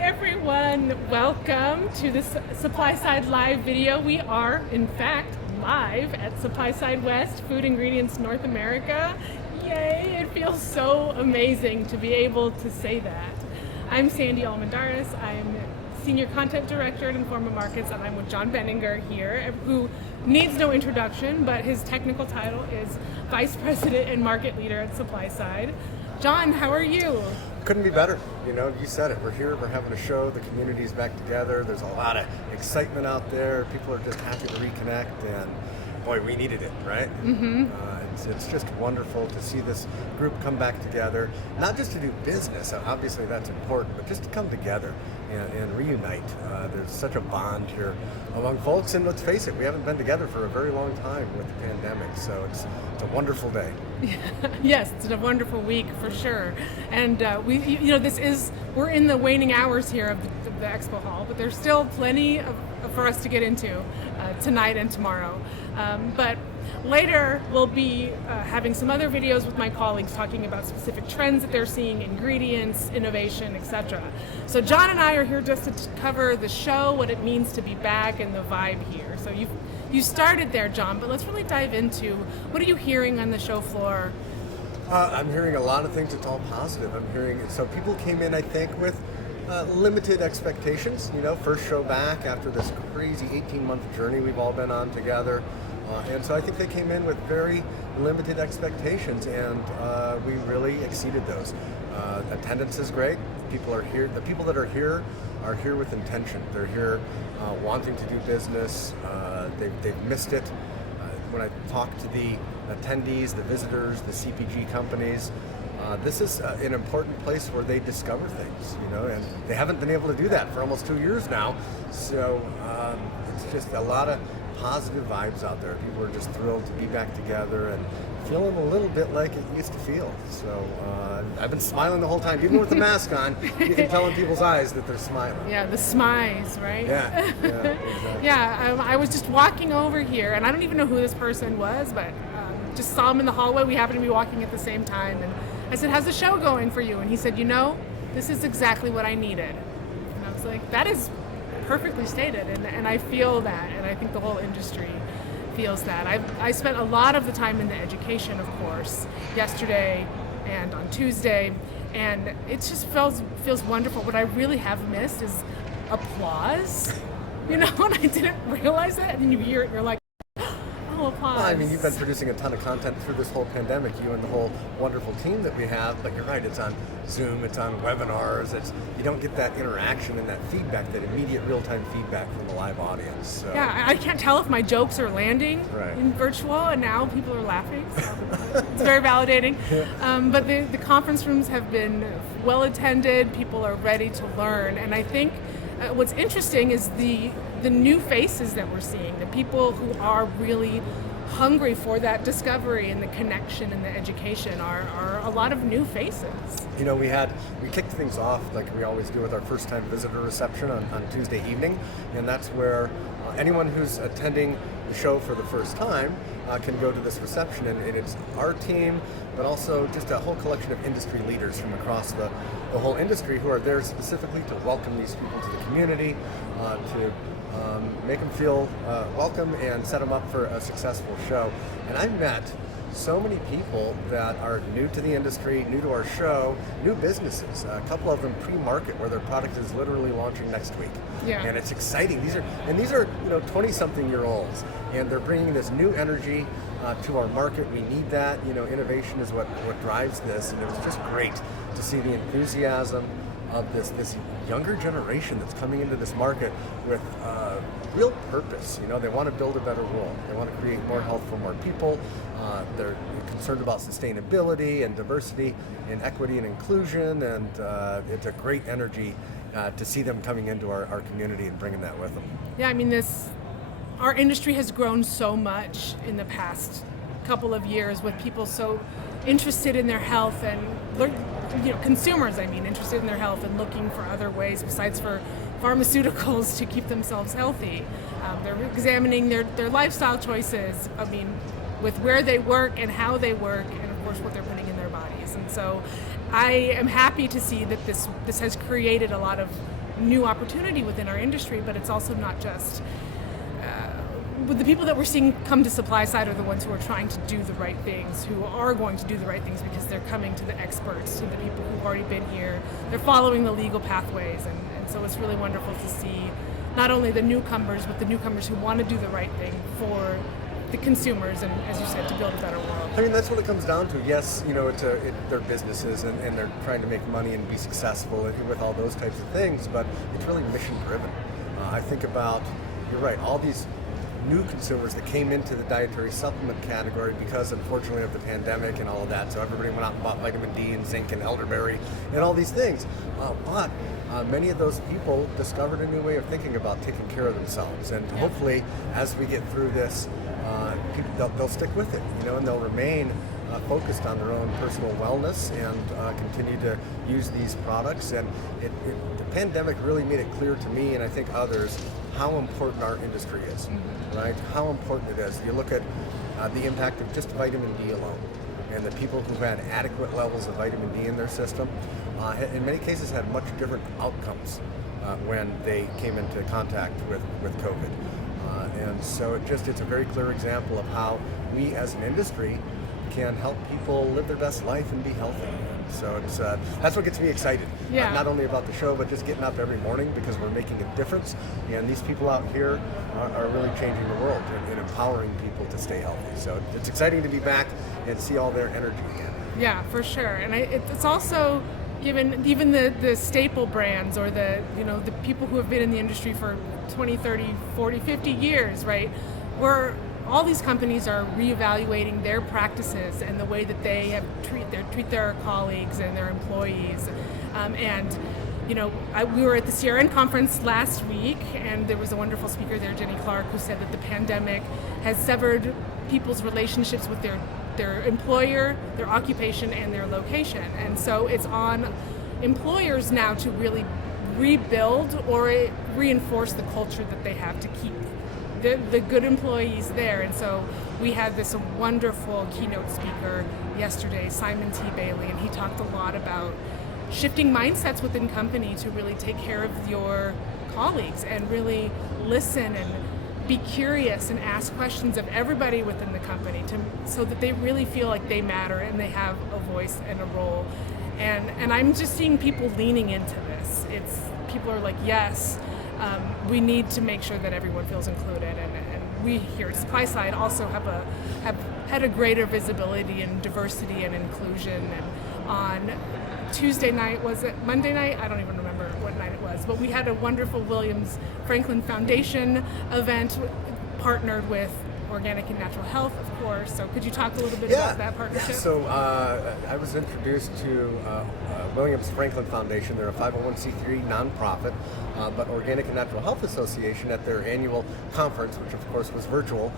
everyone, welcome to this SupplySide Live video. We are, in fact, live at SupplySide West Food Ingredients North America. Yay, it feels so amazing to be able to say that. I'm Sandy Almendarez. I'm Senior Content Director at Informa Markets, and I'm with Jon Benninger here, who needs no introduction, but his technical title is Vice President and Market Leader at SupplySide. Jon, how are you? Couldn't be better. You know, you said it. We're here, we're having a show, the community's back together, there's a lot of excitement out there, people are just happy to reconnect, and boy, we needed it, right? Mm-hmm. It's just wonderful to see this group come back together, not just to do business, obviously that's important, but just to come together and reunite. There's such a bond here among folks, and let's face it, we haven't been together for a very long time with the pandemic, so it's a wonderful day. Yes, it's a wonderful week for sure. And we're in the waning hours here of the expo hall, but there's still plenty for us to get into tonight and tomorrow. But later we'll be having some other videos with my colleagues talking about specific trends that they're seeing, ingredients, innovation, etc. So Jon and I are here just to cover the show, what it means to be back, and the vibe here. So you started there, Jon, but let's really dive into what are you hearing on the show floor? I'm hearing a lot of things that's all positive. So people came in, I think, with limited expectations. You know, first show back after this crazy 18-month journey we've all been on together. And so I think they came in with very limited expectations, and we really exceeded those. Attendance is great. People are here. The people that are here with intention. They're here wanting to do business. They've missed it. When I talk to the attendees, the visitors, the CPG companies, this is an important place where they discover things, you know, and they haven't been able to do that for almost 2 years now. So it's just a lot of positive vibes out there. People are just thrilled to be back together and feeling a little bit like it used to feel. So I've been smiling the whole time, even with the mask on. You can tell in people's eyes that they're smiling. Yeah, the smiles, right? Yeah, exactly. Yeah, I was just walking over here, and I don't even know who this person was, but just saw him in the hallway. We happened to be walking at the same time, and I said, "How's the show going for you?" And he said, "You know, this is exactly what I needed." And I was like, that is perfectly stated, and I feel that, and I think the whole industry feels that. I spent a lot of the time in the education, of course, yesterday and on Tuesday, and it just feels wonderful. What I really have missed is applause, you know, and I didn't realize that, and you hear it, you're like, oh, applause. Well, I mean, you've been producing a ton of content through this whole pandemic, you and the whole wonderful team that we have, but you're right, it's on Zoom, it's on webinars, you don't get that interaction and that feedback, that immediate real-time feedback from the live audience. So. Yeah, I can't tell if my jokes are landing right. in virtual, and now people are laughing, so it's very validating. But the conference rooms have been well attended, people are ready to learn, and I think what's interesting is the new faces that we're seeing, the people who are really hungry for that discovery and the connection and the education are a lot of new faces. You know, we kicked things off like we always do with our first time visitor reception on Tuesday evening, and that's where anyone who's attending the show for the first time can go to this reception, and it's our team, but also just a whole collection of industry leaders from across the whole industry who are there specifically to welcome these people to the community, to make them feel welcome and set them up for a successful show. And I've met so many people that are new to the industry, new to our show, new businesses. A couple of them pre-market where their product is literally launching next week. Yeah. And it's exciting. These are 20-something-year-olds, and they're bringing this new energy to our market. We need that. You know, innovation is what drives this, and it was just great to see the enthusiasm of this younger generation that's coming into this market with real purpose. You know, they want to build a better world. They want to create more health for more people. They're concerned about sustainability and diversity and equity and inclusion, and it's a great energy to see them coming into our community and bringing that with them. Yeah, I mean, our industry has grown so much in the past couple of years with people so interested in their health and consumers, interested in their health and looking for other ways besides for pharmaceuticals to keep themselves healthy. They're examining their lifestyle choices, with where they work and how they work, and of course what they're putting in their bodies. And so I am happy to see that this has created a lot of new opportunity within our industry, but it's also not just with the people that we're seeing come to SupplySide are the ones who are trying to do the right things, who are going to do the right things because they're coming to the experts, to the people who've already been here. They're following the legal pathways, and so it's really wonderful to see not only the newcomers, but the newcomers who want to do the right thing for the consumers and, as you said, to build a better world. I mean, that's what it comes down to. Yes, they're businesses and they're trying to make money and be successful with all those types of things, but it's really mission driven. I think about, you're right, all these new consumers that came into the dietary supplement category because, unfortunately, of the pandemic and all of that. So everybody went out and bought vitamin D and zinc and elderberry and all these things. But many of those people discovered a new way of thinking about taking care of themselves. And hopefully, as we get through this, they'll stick with it, and they'll remain focused on their own personal wellness and continue to use these products. And the pandemic really made it clear to me, and I think others, how important our industry is, right? How important it is. You look at the impact of just vitamin D alone, and the people who had adequate levels of vitamin D in their system, in many cases had much different outcomes when they came into contact with COVID. And so it's a very clear example of how we as an industry can help people live their best life and be healthy. And so that's what gets me excited. Yeah. Not only about the show, but just getting up every morning because we're making a difference. And these people out here are really changing the world and empowering people to stay healthy. So it's exciting to be back and see all their energy again. Yeah, for sure. And it's also given even the staple brands or the people who have been in the industry for 20, 30, 40, 50 years, right? All these companies are reevaluating their practices and the way that they have treat their colleagues and their employees. We were at the CRN conference last week, and there was a wonderful speaker there, Jenny Clark, who said that the pandemic has severed people's relationships with their employer, their occupation, and their location. And so it's on employers now to really rebuild or reinforce the culture that they have to keep the good employees there. And so we had this wonderful keynote speaker yesterday, Simon T. Bailey, and he talked a lot about shifting mindsets within company to really take care of your colleagues and really listen and be curious and ask questions of everybody within the company so that they really feel like they matter and they have a voice and a role. And I'm just seeing people leaning into this. People are like, yes, we need to make sure that everyone feels included, and we here at SupplySide also have had a greater visibility in diversity and inclusion. And on Tuesday night, was it Monday night? I don't even remember what night it was, but we had a wonderful Williams Franklin Foundation event partnered with Organic and Natural Health, of course. So could you talk a little bit about that partnership? Yeah. So I was introduced to Williams Franklin Foundation. They're a 501c3 nonprofit, but Organic and Natural Health Association at their annual conference, which of course was virtual,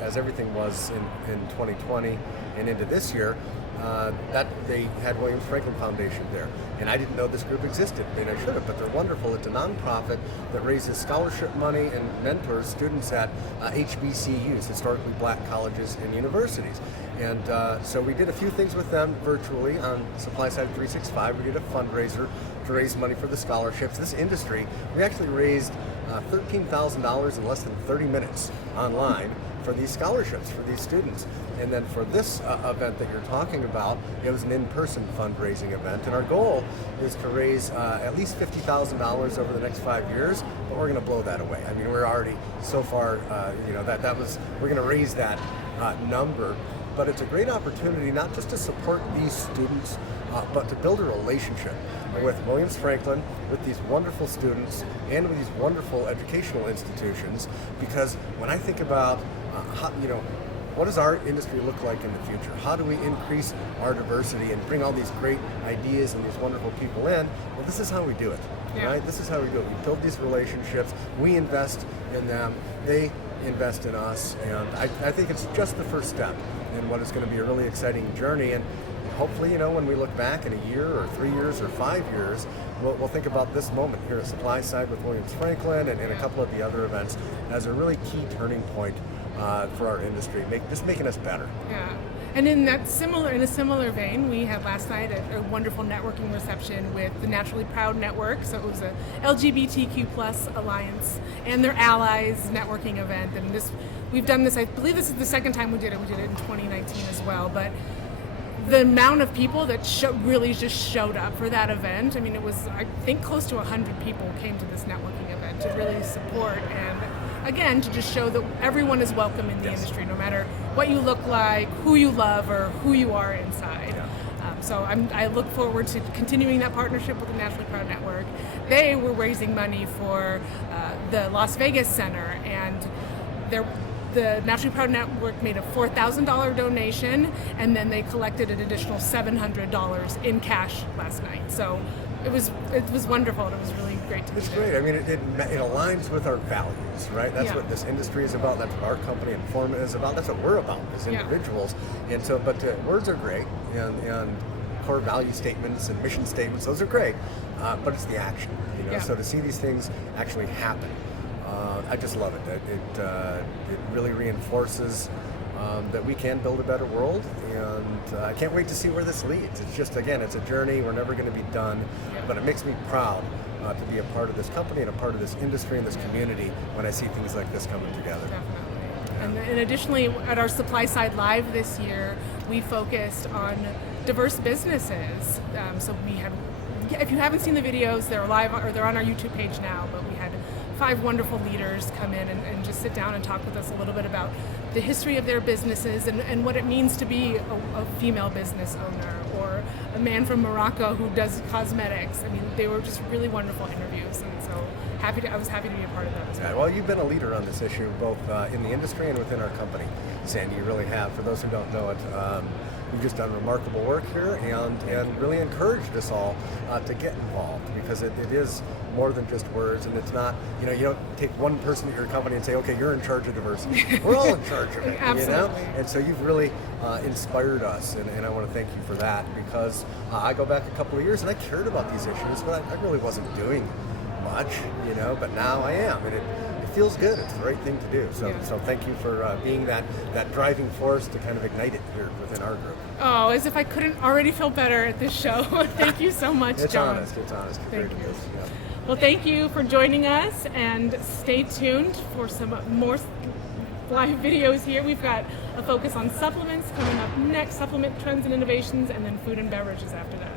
as everything was in 2020 and into this year. That they had Williams Franklin Foundation there. And I didn't know this group existed. I mean, I should have, but they're wonderful. It's a nonprofit that raises scholarship money and mentors students at HBCUs, historically black colleges and universities. And so we did a few things with them virtually on SupplySide 365. We did a fundraiser to raise money for the scholarships. This industry, we actually raised $13,000 in less than 30 minutes online for these scholarships for these students. And then for this event that you're talking about, it was an in-person fundraising event, and our goal is to raise at least $50,000 over the next 5 years, but we're going to blow that away. I mean, we're already so far, we're going to raise that number, but it's a great opportunity not just to support these students, but to build a relationship with Williams Franklin, with these wonderful students, and with these wonderful educational institutions. Because when I think about what does our industry look like in the future? How do we increase our diversity and bring all these great ideas and these wonderful people in? Well, this is how we do it, right? This is how we do it. We build these relationships. We invest in them. They invest in us. And I think it's just the first step in what is going to be a really exciting journey. And hopefully, when we look back in a year or 3 years or 5 years, we'll think about this moment here at SupplySide with Williams Franklin and a couple of the other events as a really key turning point for our industry, just making us better. Yeah, And in a similar vein, we had last night a wonderful networking reception with the Naturally Proud Network. So it was a LGBTQ plus alliance and their allies networking event. And we've done this. I believe this is the second time we did it. We did it in 2019 as well. But the amount of people that really just showed up for that event. I mean, it was, I think, close to 100 people came to this networking event to really support and, again, to just show that everyone is welcome in the industry, no matter what you look like, who you love, or who you are inside. So I look forward to continuing that partnership with the Naturally Proud Network. They were raising money for the Las Vegas Center, and the Naturally Proud Network made a $4,000 donation, and then they collected an additional $700 in cash last night. So it was wonderful. It was really great to be It's there. great. I mean, it aligns with our values, right? That's what this industry is about. That's what our company Informa is about. That's what we're about as individuals. And so, but words are great, and core value statements and mission statements, those are great. But it's the action, you know. So to see these things actually happen, I just love it. It really reinforces that we can build a better world, and I can't wait to see where this leads. It's just, again, it's a journey. We're never going to be done, but it makes me proud to be a part of this company and a part of this industry and this community when I see things like this coming together. Definitely. And additionally, at our SupplySide Live this year, we focused on diverse businesses. So we had, if you haven't seen the videos, they're live, or they're on our YouTube page now, but we had 5 wonderful leaders come in and just sit down and talk with us a little bit about the history of their businesses and what it means to be a female business owner, or a man from Morocco who does cosmetics. I mean, they were just really wonderful interviews, and so I was happy to be a part of that as well. Well, you've been a leader on this issue, both in the industry and within our company, Sandy. You really have. For those who don't know it, you've just done remarkable work here, and really encouraged us all to get involved, because it is more than just words, and it's not, you don't take one person at your company and say, okay, you're in charge of diversity. We're all in charge of it. Absolutely. And so you've really inspired us, and I want to thank you for that, because I go back a couple of years and I cared about these issues, but I really wasn't doing much, but now I am, and it feels good. It's the right thing to do. So thank you for being that driving force to kind of ignite it here within our group. Oh, as if I couldn't already feel better at this show. Thank you so much, Jon. It's honest. Thank you. Well, thank you for joining us, and stay tuned for some more live videos here. We've got a focus on supplements coming up next, supplement trends and innovations, and then food and beverages after that.